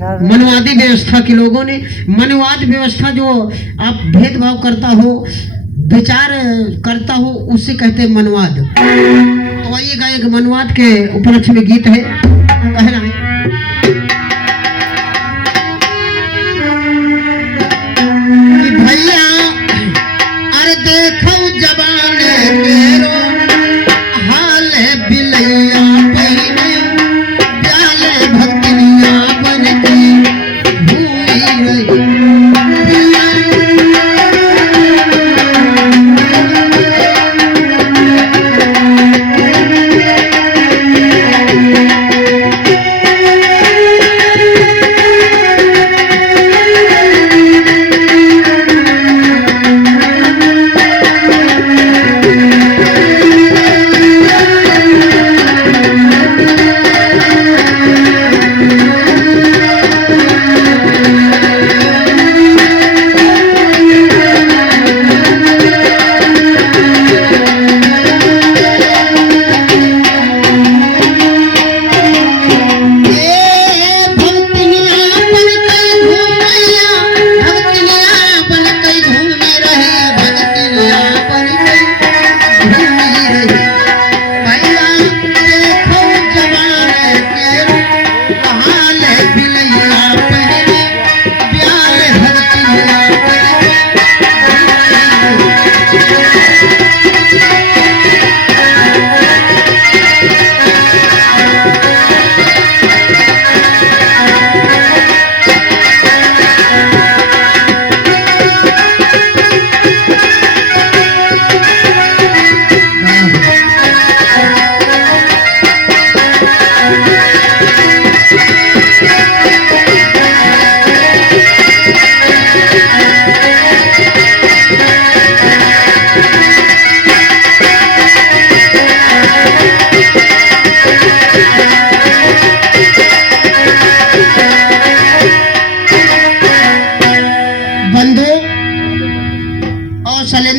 मनवादी व्यवस्था के लोगों ने। मनवाद व्यवस्था जो आप भेदभाव करता हो, विचार करता हो, उसे कहते हैं मनवाद। तो आइएगा एक मनवाद के उपलक्ष्य में गीत है, कहना है कि भैया अरे देखो जवाने केरो हाल बिलैया पहने प्याले भक्तिया बन के भूमि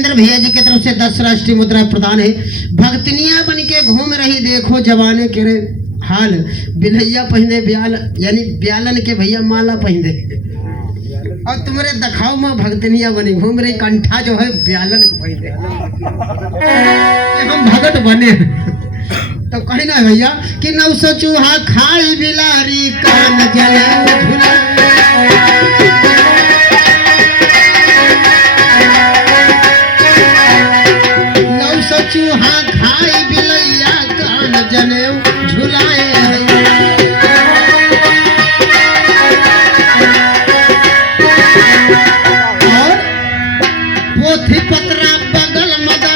भैया जी की तरफ से 10 राष्ट्रीय मुद्रा प्रदान है। भक्तनिया बन के घूम रही देखो जवाने के रे हाल बिलैया पहने ब्याल, यानी ब्यालन के भैया माला पहने और तुम्हारे दखाव में भक्तनिया बनी घूम रही कंठा जो है ब्यालन को पहने हम भगत बने। तो कहना भैया कि 900 चूहा खाई बिलारी कान जले झूला चूहा खाई बिलैया कान जनेऊ झुलाए और पोथी पत्रा बगल मदा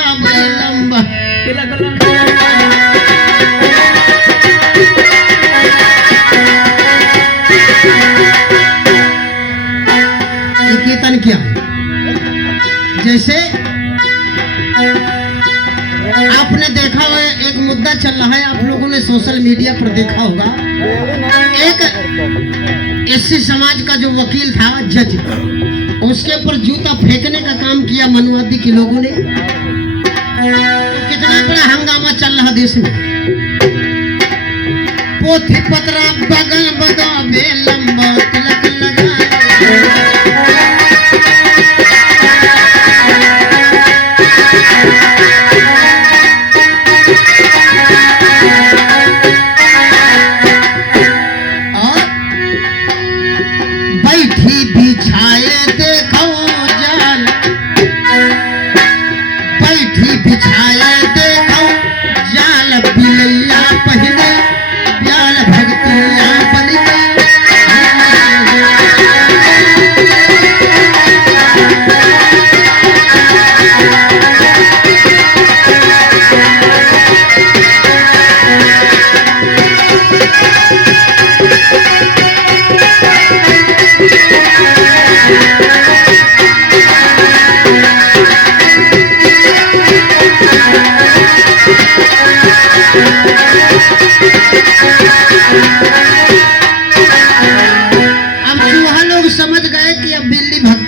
लंबा कीर्तन किया। जैसे आपने देखा हुआ एक मुद्दा चल रहा है, आप लोगों ने सोशल मीडिया पर देखा होगा, एक एससी समाज का जो वकील था जज, उसके ऊपर जूता फेंकने का काम किया मनवादी के लोगों ने। कितना बड़ा हंगामा चल रहा देश में। पोथी पत्रा बगल बदा लंबा तिलक लगा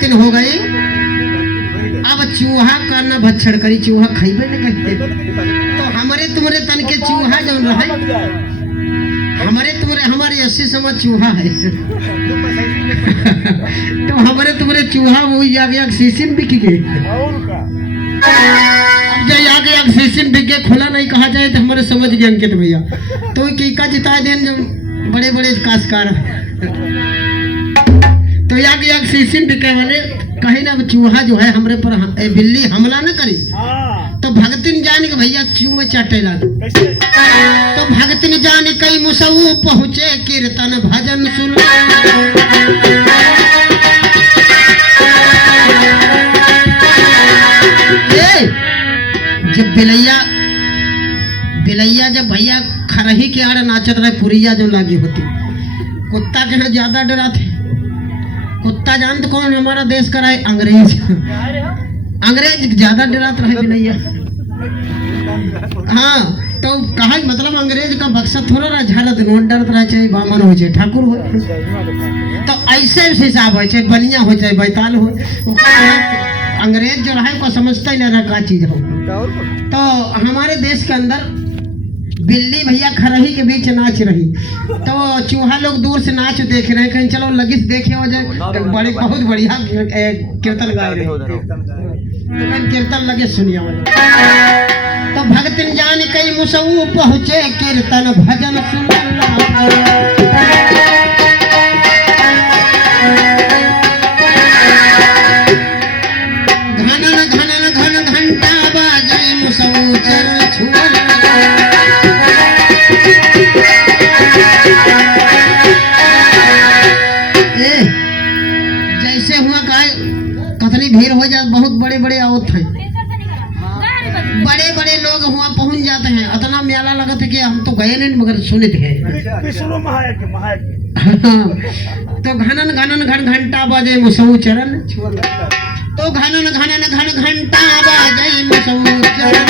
हो गए। अब चूहा का न भक्षण करी, चूहा खाइबे न करते। तो हमारे तुम्हारे तन के चूहा जो रहे, हमारे तुम्हारे हमारे 80 समझ चूहा है। तो हमारे तुम्हारे चूहा वो आगे सीसिन बिक गए। अब जब आगे सीसिन बिक गए खुला नहीं कहा जाए तो हमारे समझ गए अंकित भैया। तो कीका जिता दें जो बड़े बड़े काशकार तो आगे सीसिन बिके वाले कहीं ना चूहा जो है हमरे पर बिल्ली हमला न करी तो भगतिन जान के भैया चूमे चाटे लागे। तो भगतिन जान कई मुसऊ पहुँचे कीर्तन भजन सुन। जब बिलैया जब भैया खरही के आड़ नाचत रहे पुरिया जो लागी होती कुत्ता के यहाँ ज्यादा डरा थे। कुत्ता जानते कौन हमारा देश का रहे अंग्रेज। अंग्रेज ज्यादा डराते रहे बिलैया। हाँ तो कहा मतलब अंग्रेज का बक्सा थोड़ा रहा झाला दिन डरत रहे चाहे बामन हो चाहे ठाकुर हो। तो ऐसे हिसाब हो चाहे बनिया हो चाहे बैताल हो अंग्रेज जो रहा को समझता ही नहीं रहा क्या चीज हो। तो हमारे देश के अंदर बिल्ली भैया खरही के बीच नाच रही तो चूहा लोग दूर से नाच देख रहे हैं कहीं चलो लगी देखे हो जाए तो बड़े बहुत बढ़िया कीर्तन गा रहे तो कहीं कीर्तन लगे सुनिया तो भगतिन जान कई मुसऊ पहुँचे कीर्तन भजन सुन। जैसे हुआ कतनी भीड़ हो जाए बहुत बड़े बड़े आवत हैं बड़े बड़े लोग हुआ पहुंच जाते हैं। इतना मेला लगा था कि हम तो गए नहीं मगर सुने थे। तो घनन घनन घन घंटा बजे मुसऊ चरण तो घनन घनन घन घंटा बजे मुसऊ चरण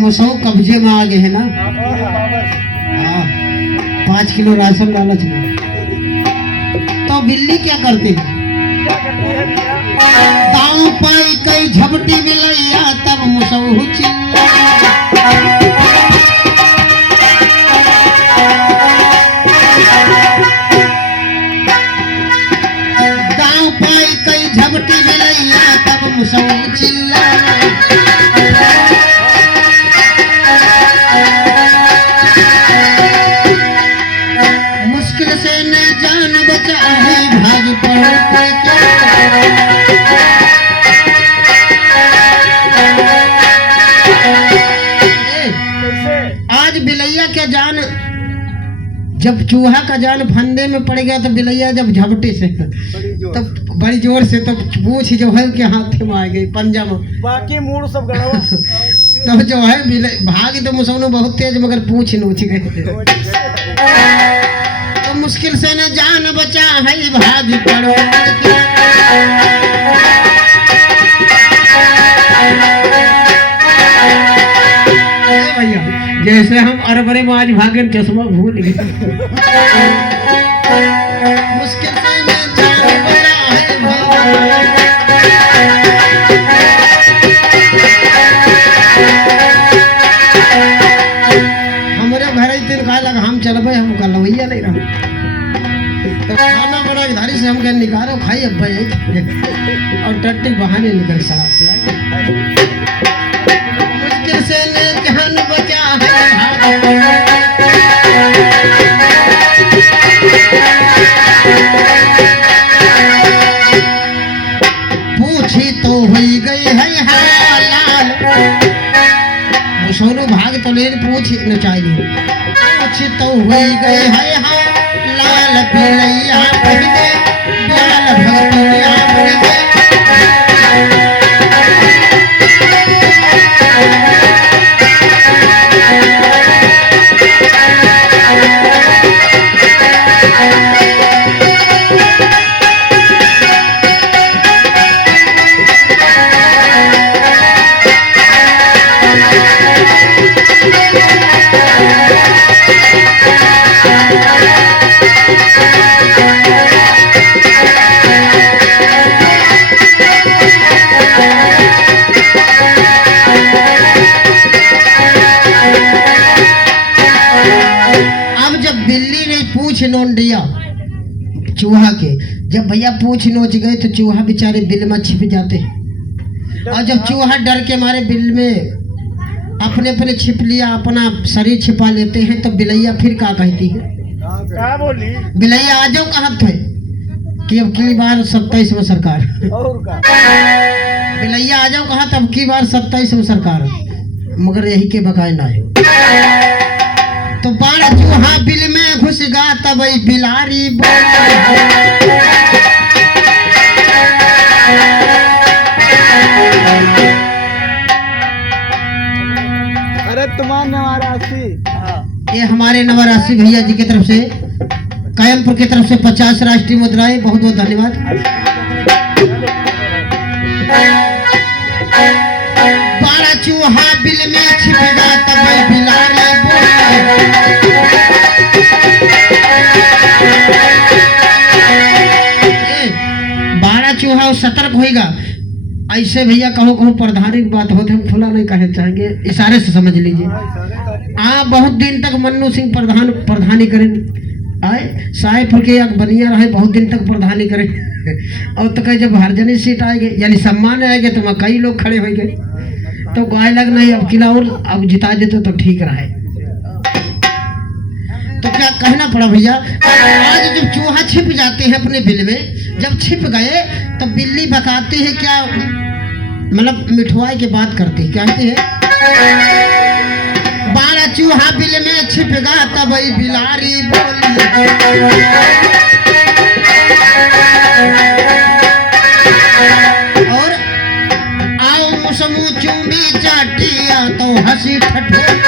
मुसऊ कब्जे में आ गए है ना। 5 किलो राशन लालच में तो बिल्ली क्या करती है दांव पाई कई झपटी बिलैया तब मुसऊ चिल्ला। दांव पाई कई झपटी बिलैया तब मुसऊ चिल्ला। आज बिलैया क्या जान जब चूहा का जान फंदे में पड़ गया तो बिलैया जब झपटी से तो बड़ी जोर से तो पूछ जो है के हाथ में आ गई पंजा में बाकी मूड सब गड़वा। तो जो है भागी तो मुसौनो बहुत तेज मगर पूछ नोच गए तो मुश्किल से न जान बचा है भाग पड़ो। भैया जैसे हम अरबरे में आज भागे चश्मा भूल गए। मुश्किल से न जान बचा है हमारे घर दिन कहा लगा हम चलबे हम कल भैया नहीं रहा तो खाना बना के धारी से हम कह निकालो खाई अब और टट्टी बहाने निकल सड़ा। मुश्किल से न जान बचा है पूछ नचाई पूछ तो हुई गए है हाँ लाल बिलैया पहिने ब्याल भगतिया बन गए। पूछ नोच दिया चूहा के, जब भैया पूछ नोच गए तो चूहा बेचारे बिल में छिप जाते, और जब चूहा डर के मारे बिल में अपने अपने छिप लिया, अपना शरीर छिपा लेते हैं, तो बिलैया फिर क्या कहती है? क्या बोली? बिलैया आ जाओ कहा थे कि अब की बार 27 में सरकार। बिलैया आ जाओ कहा तब की बार 27 में सरकार, मगर यही के बकाए ना है। तो बाण चूहा बिल में घुस गा तब बिलारी अरे तुम्हारा नवारासी, ये हमारे नवारासी भैया जी की तरफ से, कायमपुर की तरफ से 50 राष्ट्रीय मुद्राएं, बहुत बहुत धन्यवाद। बाण चूहा बिल में छिपेगा तब बिलारी बारह चूहा सतर्क होएगा। ऐसे भैया कहो कहो प्रधानी की बात होते हम खुला नहीं कहना चाहेंगे, इशारे से समझ लीजिए। बहुत दिन तक मन्नू सिंह प्रधानी करें आए, साहेबपुर के एक बनिया रहे, बहुत दिन तक प्रधानी करें और तो कहीं जब हरजनी सीट आएगी यानी सम्मान आएंगे तो वहाँ कई लोग खड़े होंगे, तो गाय लग नहीं अब किला और अब जिता देते तो ठीक रहे। तो क्या कहना पड़ा भैया, आज जब चूहा छिप जाते हैं अपने बिल में, जब छिप गए तो बिल्ली बकाती है क्या, मतलब मिठवाई की बात करती है, कहती है बारह चूहा बिल में छिप गया तब बिलारी बोली। और आओ मुसमू चूमी चाटिया तो हंसी ठठोली।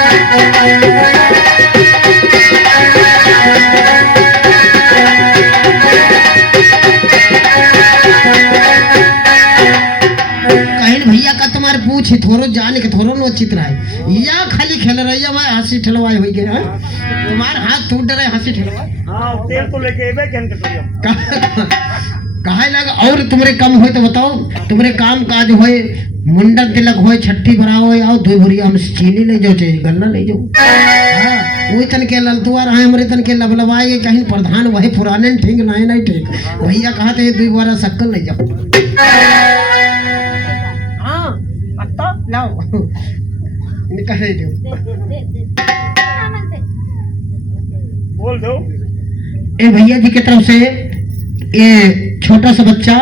भैया का तुम्हारे पूछ थोरो जाने के थोरो नो चित्र है या खाली खेल रही है, मैं हंसी ठलवाए हो गए हैं तुम्हारे हाथ टूट रहे हंसी ठलवाए। हां तेल तो लेके एबे केन के कहे लग और तुम्हारे कम होए तो बताओ, तुम्हारे काम काज होए, मुंडन तिलक होए, छठी भरा होए, आओ दो भरिया हम चीनी ले जाओ, चाहिए गल्ला ले जाओ। हां वही तन के ललतुआ रहे हमरे तन के लबलवाए कहीं प्रधान वही पुराने ठीक नहीं ठीक भैया कहा थे दो बार शक्ल ले जाओ। लाओ निकाल दो बोल दो। ए भैया जी की तरफ से ये छोटा सा बच्चा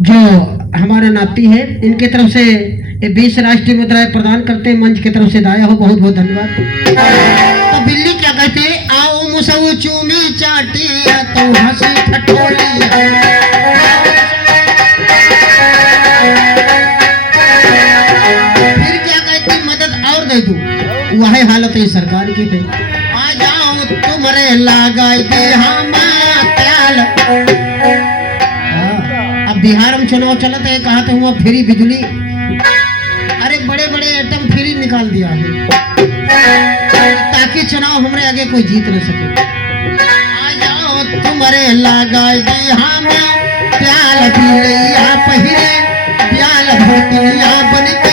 जो हमारा नाती है, इनके तरफ से ये 20 राष्ट्रीय मुद्राएं प्रदान करते हैं, मंच की तरफ से दाया हो, बहुत बहुत धन्यवाद। तो बिल्ली क्या कहते हैं, आओ मुसऊ चूमी चाटी तो हंसी ठठोली। वही हालत है सरकार की है, आ जाओ तुम्हारे लगाई हम प्याल। अब बिहार में चुनाव चलते है, कहा तो हुआ फ्री बिजली, अरे बड़े बड़े आइटम फ्री निकाल दिया है ताकि चुनाव हमारे आगे कोई जीत न सके। आ जाओ तुम्हारे लगाई हम प्याल बिलैया पहिरे प्याल भोटिया बनते।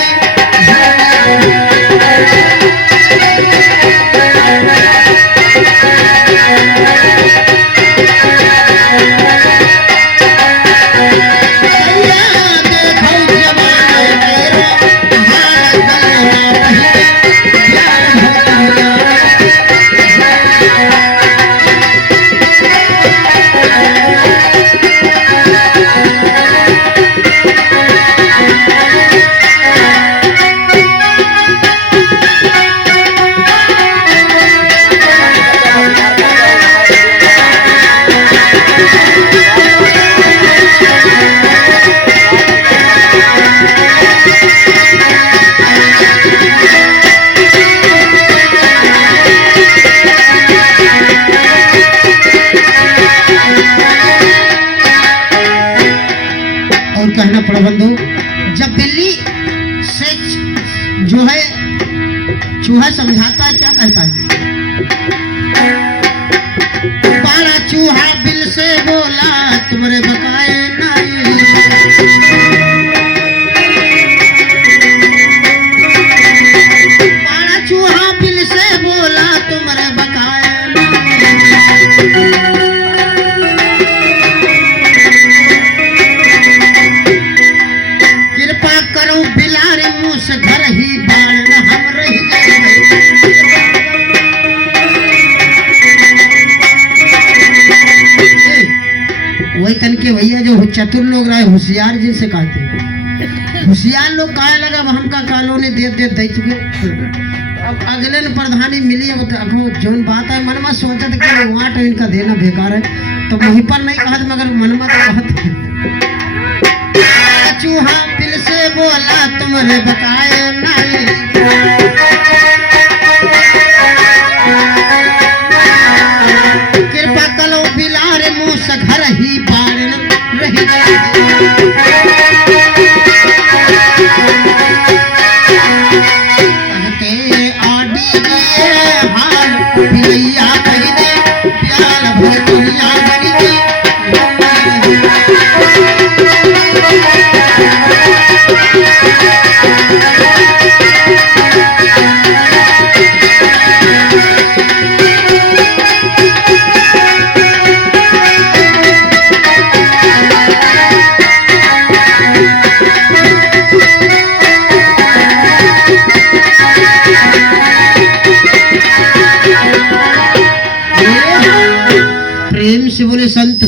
समझाता है, क्या कहता है? बड़ा चूहा बिल से बोला तुम्हारे बकाए नहीं। बड़ा चूहा बिल से बोला तुम्हारे बकाए नहीं। कृपा करो बिलारे मुँह से घर ही बाण हम रही गए। वही तन के भैया जो चतुर लोग रहे होशियार जी से कहते हैं। होशियार लोग कहे लगा अब हमका कॉलोनी दे चुके। अब अगले न प्रधानी मिली, अब जोन बात है मन में सोचत कि वहाँ तो इनका देना बेकार है, तो वहीं पर नहीं कहत मगर मन में तो कहत है। चूहा बिल से बोला तुम्हारे बकाए नहीं। कृपा करो बिलारे मुँह से घर ही बाण रही गए। आडी के हाल बिलैया कहने प्याल भर दुनिया बनी गई। प्रेम से बोले संत